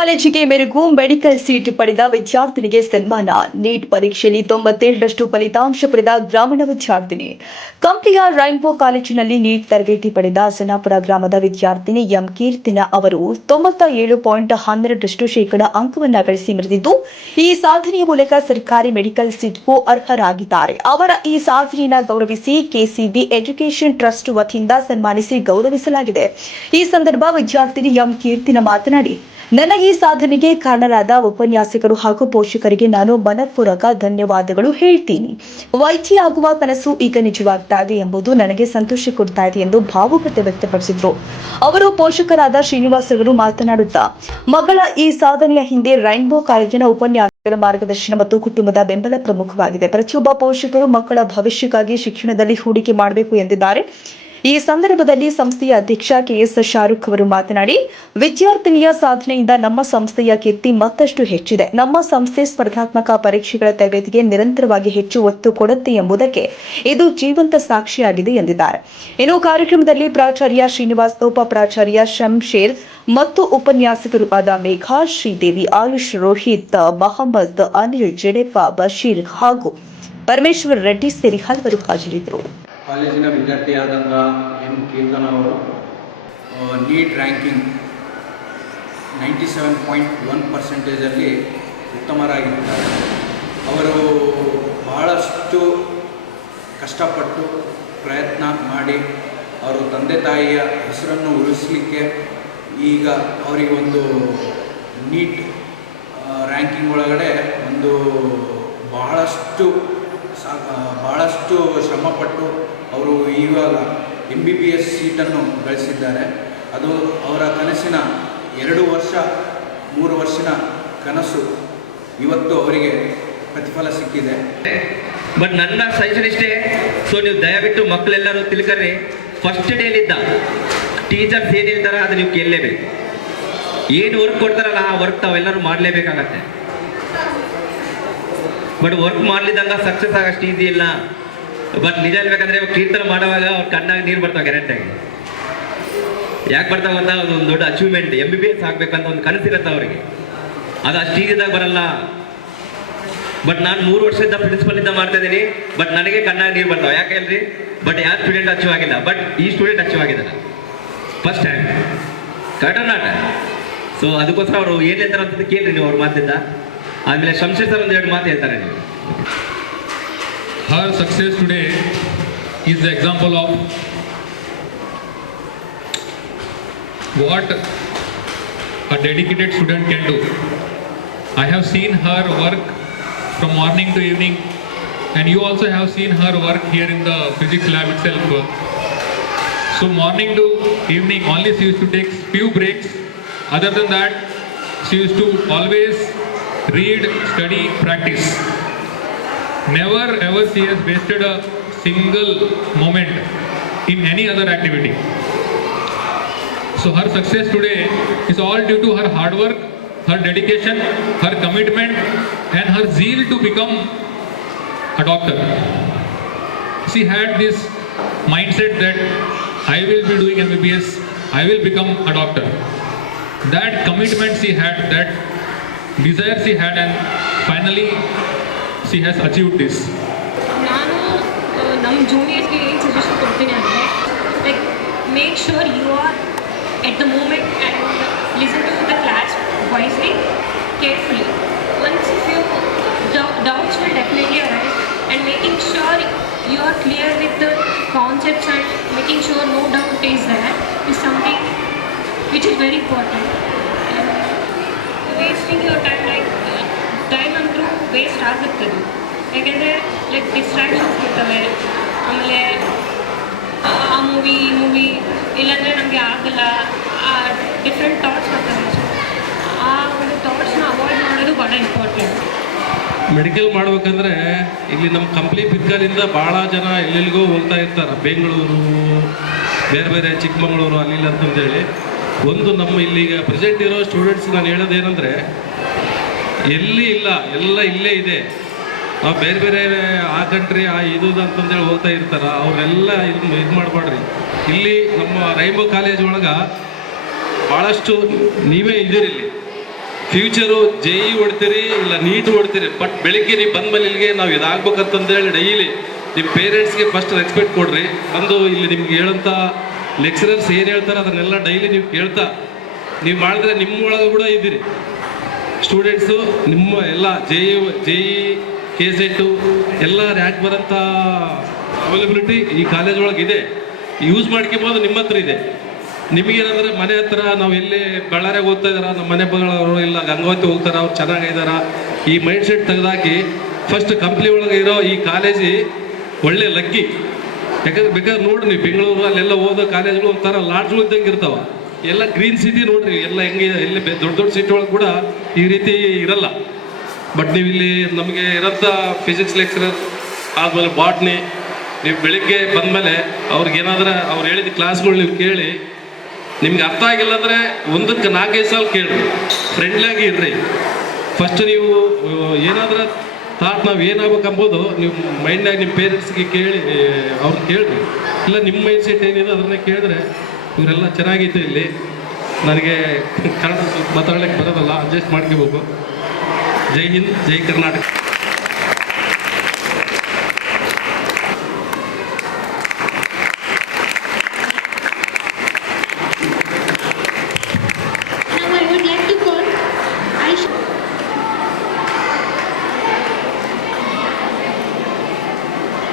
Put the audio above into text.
ಕಾಲೇಜಿಗೆ ಮೆರುಗು medical seat ಪಡೆದ ವಿದ್ಯಾರ್ಥಿನಿಗೆ ಸನ್ಮಾನ. ನೀಟ್ ಪರೀಕ್ಷೆಯಲ್ಲಿ 97ರಷ್ಟು ಫಲಿತಾಂಶ ಪಡೆದ ಗ್ರಾಮೀಣ ವಿದ್ಯಾರ್ಥಿನಿ. ಕಂಪ್ಲಿಯ ರೈನ್ಬೋ ಕಾಲೇಜಿನಲ್ಲಿ ನೀಟ್ ತರಬೇತಿ ಪಡೆದ ಸನಾಪುರ ಗ್ರಾಮದ ವಿದ್ಯಾರ್ಥಿನಿ ಎಂ ಕೀರ್ತಿನ ಅವರು 97.12% ಅಂಕವನ್ನು ಗಳಿಸಿ ಮೆರೆದಿದ್ದು, ಈ ಸಾಧನೆಯ ಮೂಲಕ ಸರ್ಕಾರಿ ಮೆಡಿಕಲ್ ಸೀಟ್ಗೂ ಅರ್ಹರಾಗಿದ್ದಾರೆ. ಅವರ ಈ ಸಾಧನೆಯನ್ನು ಗೌರವಿಸಿ ಕೆಸಿಬಿ ಎಜುಕೇಷನ್ ಟ್ರಸ್ಟ್ ವತಿಯಿಂದ ಸನ್ಮಾನಿಸಿ ಗೌರವಿಸಲಾಗಿದೆ. ಈ ಸಂದರ್ಭ ವಿದ್ಯಾರ್ಥಿನಿ ಎಂ ಕೀರ್ತಿನ ಮಾತನಾಡಿ, ನನ್ನ ಈ ಸಾಧನೆಗೆ ಕಾರಣರಾದ ಉಪನ್ಯಾಸಕರು ಹಾಗೂ ಪೋಷಕರಿಗೆ ನಾನು ಮನಪೂರ್ವಕ ಧನ್ಯವಾದಗಳು ಹೇಳ್ತೀನಿ. ವೈದ್ಯ ಆಗುವ ಕನಸು ಈಗ ನಿಜವಾಗ್ತಾ ಇದೆ ಎಂಬುದು ನನಗೆ ಸಂತೋಷ ಕೊಡ್ತಾ ಇದೆ ಎಂದು ಭಾವುಕತೆ ವ್ಯಕ್ತಪಡಿಸಿದ್ರು. ಅವರು ಪೋಷಕರಾದ ಶ್ರೀನಿವಾಸರು ಮಾತನಾಡುತ್ತಾ, ಮಗಳ ಈ ಸಾಧನೆಯ ಹಿಂದೆ ರೈನ್ಬೋ ಕಾಲೇಜಿನ ಉಪನ್ಯಾಸಕರ ಮಾರ್ಗದರ್ಶನ ಮತ್ತು ಕುಟುಂಬದ ಬೆಂಬಲ ಪ್ರಮುಖವಾಗಿದೆ. ಪ್ರತಿಯೊಬ್ಬ ಪೋಷಕರು ಮಕ್ಕಳ ಭವಿಷ್ಯಕ್ಕಾಗಿ ಶಿಕ್ಷಣದಲ್ಲಿ ಹೂಡಿಕೆ ಮಾಡಬೇಕು ಎಂದಿದ್ದಾರೆ. ಈ ಸಂದರ್ಭದಲ್ಲಿ ಸಂಸ್ಥೆಯ ಅಧ್ಯಕ್ಷ ಕೆಎಸ್ ಶಾರುಖ್ ಅವರು ಮಾತನಾಡಿ, ವಿದ್ಯಾರ್ಥಿನಿಯ ಸಾಧನೆಯಿಂದ ನಮ್ಮ ಸಂಸ್ಥೆಯ ಕೀರ್ತಿ ಮತ್ತಷ್ಟು ಹೆಚ್ಚಿದೆ. ನಮ್ಮ ಸಂಸ್ಥೆ ಸ್ಪರ್ಧಾತ್ಮಕ ಪರೀಕ್ಷೆಗಳ ತರಬೇತಿಗೆ ನಿರಂತರವಾಗಿ ಹೆಚ್ಚು ಒತ್ತು ಕೊಡುತ್ತೆ ಎಂಬುದಕ್ಕೆ ಇದು ಜೀವಂತ ಸಾಕ್ಷಿಯಾಗಿದೆ ಎಂದಿದ್ದಾರೆ. ಇನ್ನು ಕಾರ್ಯಕ್ರಮದಲ್ಲಿ ಪ್ರಾಚಾರ್ಯ ಶ್ರೀನಿವಾಸ್, ಉಪ ಪ್ರಾಚಾರ್ಯ ಶಂಶೇರ್ ಮತ್ತು ಉಪನ್ಯಾಸಕರು ಆದ ಮೇಘಾ, ಶ್ರೀದೇವಿ, ಆಯುಷ್, ರೋಹಿತ್, ಮಹಮ್ಮದ್, ಅನಿಲ್, ಜಡೆಪ್ಪ, ಬಶೀರ್ ಹಾಗೂ ಪರಮೇಶ್ವರ್ ರೆಡ್ಡಿ ಸೇರಿ ಹಲವರು ಹಾಜರಿದ್ದರು. ಕಾಲೇಜಿನ ವಿದ್ಯಾರ್ಥಿಯಾದಂಥ ಎಂ ಕೀರ್ತನ ಅವರು ನೀಟ್ ರ್ಯಾಂಕಿಂಗ್ 97.1% ಉತ್ತಮರಾಗಿದ್ದಾರೆ. ಅವರು ಬಹಳಷ್ಟು ಕಷ್ಟಪಟ್ಟು ಪ್ರಯತ್ನ ಮಾಡಿ ಅವರು ತಂದೆ ತಾಯಿಯ ಹೆಸರನ್ನು ಉಳಿಸಲಿಕ್ಕೆ ಈಗ ಅವರಿಗೆ ಒಂದು ನೀಟ್ ರ್ಯಾಂಕಿಂಗ್ ಒಳಗಡೆ ಒಂದು ಬಹಳಷ್ಟು ಶ್ರಮಪಟ್ಟು ಅವರು ಇವಾಗ MBBS ಸೀಟನ್ನು ಗಳಿಸಿದ್ದಾರೆ. ಅದು ಅವರ ಕನಸಿನ 2 ವರ್ಷ 3 ವರ್ಷದ ಕನಸು ಇವತ್ತು ಅವರಿಗೆ ಪ್ರತಿಫಲ ಸಿಕ್ಕಿದೆ. ಬಟ್ ನನ್ನ ಸಜೆಷನ್ ಇಷ್ಟೇ, ಸೊ ನೀವು ದಯವಿಟ್ಟು ಮಕ್ಕಳೆಲ್ಲರೂ ತಿಳ್ಕರ್ರಿ, ಫಸ್ಟ್ ಡೇಲಿದ್ದ ಟೀಚರ್ಸ್ ಏನು ಹೇಳ್ತಾರೆ ಅದು ನೀವು ಕೇಳಲೇಬೇಕು. ಏನು ವರ್ಕ್ ಕೊಡ್ತಾರಲ್ಲ ಆ ವರ್ಕ್ ತಾವೆಲ್ಲರೂ ಮಾಡಲೇಬೇಕಾಗತ್ತೆ. ಬಟ್ ವರ್ಕ್ ಮಾಡ್ಲಿದ್ದಂಗ ಸಕ್ಸಸ್ ಆಗಷ್ಟು ಈಸಿ ಇಲ್ಲ. ಬಟ್ ನಿಜ ಹೇಳ್ಬೇಕಂದ್ರೆ ಕೀರ್ತನ ಮಾಡುವಾಗ ಅವ್ರ ಕಣ್ಣಾಗಿ ನೀರು ಬರ್ತಾವೆ ಗ್ಯಾರಂಟಿಯಾಗಿ. ಯಾಕೆ ಬರ್ತಾವ ಅಂತ ಒಂದು ದೊಡ್ಡ ಅಚೀವ್ಮೆಂಟ್, MBBS ಆಗ್ಬೇಕಂತ ಒಂದು ಕನಸಿರುತ್ತೆ ಅವರಿಗೆ. ಅದು ಅಷ್ಟು ಈಸಿದಾಗ ಬರಲ್ಲ. ಬಟ್ ನಾನು 3 ವರ್ಷದಿಂದ ಪ್ರಿನ್ಸಿಪಲ್ ಇಂದ ಮಾಡ್ತಾ ಇದ್ದೀನಿ. ಬಟ್ ನನಗೆ ಕಣ್ಣಾಗಿ ನೀರು ಬರ್ತಾವೆ. ಯಾಕೆ ಹೇಳ್ರಿ, ಬಟ್ ಯಾವ ಸ್ಟೂಡೆಂಟ್ ಅಚೀವ್ ಆಗಿಲ್ಲ, ಬಟ್ ಈ ಸ್ಟೂಡೆಂಟ್ ಅಚೀವ್ ಆಗಿದ್ದಾರೆ first time. Correct not? So ಅದಕ್ಕೋಸ್ಕರ ಅವರು ಏನು ಹೇಳ್ತಾರೆ ಅಂತ ಕೇಳ್ರಿ ನೀವು ಅವ್ರ ಮಾತಿಂದ. ಆಮೇಲೆ ಶಂಶೇರ್ ಸರ್ ಒಂದು 2 ಮಾತು ಹೇಳ್ತಾರೆ ನೀವು. Her success today is the example of what a dedicated student can do. I have seen her work from morning to evening, and you also have seen her work here in the physics lab itself. So morning to evening only she used to take few breaks. Other than that, she used to always read, study, practice. Never ever she has wasted a single moment in any other activity. So her success today is all due to her hard work, her dedication, her commitment and her zeal to become a doctor. She had this mindset that I will be doing MBBS, I will become a doctor. That commitment she had, that desire she had, and finally she has achieved this. ನಾನು ನಮ್ಮ ಜೂನಿಯರ್ಸ್ಗೆ ಏನು suggestion ಕೊಡ್ತೀನಿ ಅಂದರೆ, like make sure you are at the moment and listen to the class wisely carefully. Once if you doubts will definitely arise, and making sure you are clear with the concepts and making sure no doubt is there is something which is very important. Wasting your time, like time ಅಂತೂ waste ಆಗುತ್ತೆ. ಯಾಕೆಂದರೆ like distractions ಇರ್ತವೆ. ಆಮೇಲೆ ಆ movie ಈ movie ಇಲ್ಲಾಂದರೆ ನಮಗೆ ಆಗಲ್ಲ, ಆ ಡಿಫ್ರೆಂಟ್ ಥಾಟ್ಸ್ ಬರ್ತವೆ. ಸೊ ಆ ಒಂದು ಥಾಟ್ಸ್ನ ಅವಾಯ್ಡ್ ಮಾಡೋದು ಭಾಳ ಇಂಪಾರ್ಟೆಂಟ್. ಮೆಡಿಕಲ್ ಮಾಡ್ಬೇಕಂದ್ರೆ ಇಲ್ಲಿ ನಮ್ಮ ಕಂಪ್ಲಿ ಬಿದ್ಕಲಿಂದ ಭಾಳ ಜನ ಎಲ್ಲೆಲ್ಲಿಗೋ ಹೋಗ್ತಾ ಇರ್ತಾರೆ. ಬೆಂಗಳೂರು, ಬೇರೆ ಬೇರೆ ಚಿಕ್ಕಮಗಳೂರು, ಅಲ್ಲಿಲ್ಲ ಅಂತಂದೇಳಿ. ಒಂದು ನಮ್ಮ ಇಲ್ಲಿಗ ಪ್ರೆಸೆಂಟ್ ಇರೋ ಸ್ಟೂಡೆಂಟ್ಸ್ ನಾನು ಹೇಳೋದೇನೆಂದರೆ, ಎಲ್ಲಿ ಇಲ್ಲ, ಎಲ್ಲ ಇಲ್ಲೇ ಇದೆ. ನಾವು ಬೇರೆ ಬೇರೆ ಆ ಕಂಟ್ರಿ ಆ ಇದು ಅಂತಂದೇಳಿ ಹೋಗ್ತಾ ಇರ್ತಾರೆ. ಅವರೆಲ್ಲ ಇದು ಮಾಡಬೇಡ್ರಿ. ಇಲ್ಲಿ ನಮ್ಮ ರೈನ್ಬೋ ಕಾಲೇಜ್ ಒಳಗೆ ಭಾಳಷ್ಟು ನೀವೇ ಇದ್ದೀರಿ. ಇಲ್ಲಿ ಫ್ಯೂಚರು JE ಹೊಡ್ತೀರಿ ಇಲ್ಲ ನೀಟ್ ಹೊಡ್ತೀರಿ, ಬಟ್ ಬೆಳಿಗ್ಗೆ ನೀವು ಬಂದ್ಮೇಲೆ ಇಲ್ಲಿಗೆ ನಾವು ಇದಾಗ್ಬೇಕಂತಂದೇಳಿ ಡೈಲಿ ನಿಮ್ಮ ಪೇರೆಂಟ್ಸ್ಗೆ ಫಸ್ಟ್ ರೆಸ್ಪೆಕ್ಟ್ ಕೊಡ್ರಿ. ಬಂದು ಇಲ್ಲಿ ನಿಮ್ಗೆ ಹೇಳೋಂಥ ಲೆಕ್ಚರರ್ಸ್ ಏನು ಹೇಳ್ತಾರೆ ಅದನ್ನೆಲ್ಲ ಡೈಲಿ ನೀವು ಕೇಳ್ತಾ ನೀವು ಮಾಡಿದ್ರೆ ನಿಮ್ಮ ಒಳಗೆ ಕೂಡ ಇದ್ದೀರಿ. ಸ್ಟೂಡೆಂಟ್ಸು ನಿಮ್ಮ ಎಲ್ಲ JE KSET ಎಲ್ಲ ರ್ಯಾಂಕ್ ಬರೋಂಥ ಅವೈಲಬಿಲಿಟಿ ಈ ಕಾಲೇಜ್ ಒಳಗೆ ಇದೆ. ಯೂಸ್ ಮಾಡ್ಕೊಬೋದು, ನಿಮ್ಮ ಹತ್ರ ಇದೆ. ನಿಮಗೇನಂದ್ರೆ ಮನೆ ಹತ್ರ ನಾವು ಎಲ್ಲಿ ಬಳ್ಳಾರಿಯಾಗ ಓದ್ತಾ ಇದಾರ, ನಮ್ಮ ಮನೆ ಬಗಳವರು ಇಲ್ಲ ಗಂಗಾವತಿ ಹೋಗ್ತಾರ, ಅವ್ರು ಚೆನ್ನಾಗಿದ್ದಾರ, ಈ ಮೈಂಡ್ ಸೆಟ್ ತೆಗೆದಾಕಿ ಫಸ್ಟ್ ಕಂಪ್ನಿ ಒಳಗೆ ಇರೋ ಈ ಕಾಲೇಜಿ ಒಳ್ಳೆ ಲಕ್ಕಿ. ಯಾಕಂದ್ರೆ ಬೇಕಾದ್ರೆ ನೋಡ್ರಿ ನೀವು ಬೆಂಗಳೂರು ಅಲ್ಲೆಲ್ಲ ಓದೋ ಕಾಲೇಜ್ಗಳು ಒಂಥರ ಲಾಡ್ಜ್ಗಳು ಇದ್ದಂಗೆ ಇರ್ತಾವ. ಎಲ್ಲ ಗ್ರೀನ್ ಸಿಟಿ ನೋಡ್ರಿ, ಎಲ್ಲ ಹೆಂಗಿದೆ, ಎಲ್ಲಿ ದೊಡ್ಡ ದೊಡ್ಡ ಸಿಟಿ ಒಳಗೆ ಕೂಡ ಈ ರೀತಿ ಇರಲ್ಲ. ಬಟ್ ನೀವು ಇಲ್ಲಿ ನಮಗೆ ಇರೋಂಥ ಫಿಸಿಕ್ಸ್ ಲೆಕ್ಚರರ್ ಆದಮೇಲೆ ಬಾಟ್ನಿ, ನೀವು ಬೆಳಿಗ್ಗೆ ಬಂದಮೇಲೆ ಅವ್ರಿಗೇನಾದ್ರೆ ಅವ್ರು ಹೇಳಿದ ಕ್ಲಾಸ್ಗಳು ನೀವು ಕೇಳಿ ನಿಮ್ಗೆ ಅರ್ಥ ಆಗಿಲ್ಲ ಅಂದರೆ ಒಂದಕ್ಕೆ 4-5 ಸಲ ಕೇಳ್ರಿ, ಫ್ರೆಂಡ್ಲಿಯಾಗಿ ಇರ್ರಿ. ಫಸ್ಟ್ ನೀವು ಏನಾದ್ರೆ ಥಾಟ್ ನಾವು ಏನಾಗಬೇಕಂಬೋದು ನೀವು ಮೈಂಡ್ನಾಗ ನಿಮ್ಮ ಪೇರೆಂಟ್ಸ್ಗೆ ಕೇಳಿ ಅವ್ರನ್ನ ಕೇಳ್ರಿ. ಇಲ್ಲ ನಿಮ್ಮ ಮೈಂಡ್ ಸೆಟ್ ಏನಿದೆ ಅದನ್ನೇ ಕೇಳಿದ್ರೆ ಇವರೆಲ್ಲ ಚೆನ್ನಾಗಿತ್ತು. ಇಲ್ಲಿ ನನಗೆ ಕನ್ನಡ ಮಾತಾಡ್ಲಿಕ್ಕೆ ಬರೋದಲ್ಲ, ಅಡ್ಜಸ್ಟ್ ಮಾಡ್ಕೋಬೇಕು. ಜೈ ಹಿಂದ್, ಜೈ ಕರ್ನಾಟಕ.